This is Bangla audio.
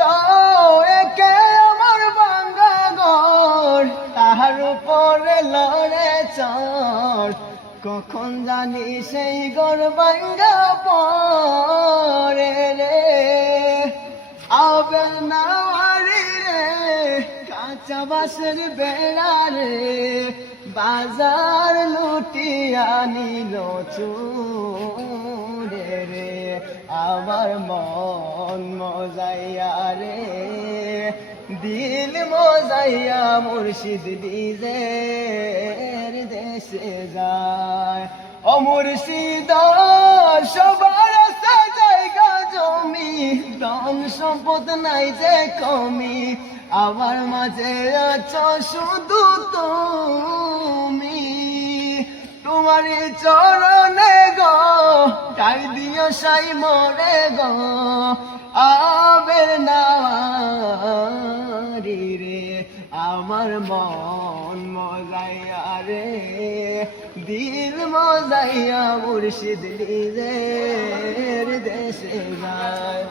একে আমার ভাঙ্গা ঘর, তাহার উপরে লড়ে চড়, কখন জানি সেই ঘর ভাঙ্গা পড়ে রে। আবেল নাওয়ারি রে, কাঁচা বাঁশের বেড়া রে, বাজার লুটিয়া নিল চুরে রে। আমার মন মজাইয়া রে, দিল মজাইয়া মুর্শিদ নিজের দেশে যায়। ও মুর্শিদ সবার আছে জায়গা জমি, ধন সম্পদ নাই যে কমি, আমার মাঝে আছো শুধু তুমি। তোমার চরণে গো গাই দিও সাই মরে গো, আবের নাওয়ারি রে। আমার মন মজাইয়া রে, দিল মজাইয়া মুর্শিদ নিজের দেশে যায়।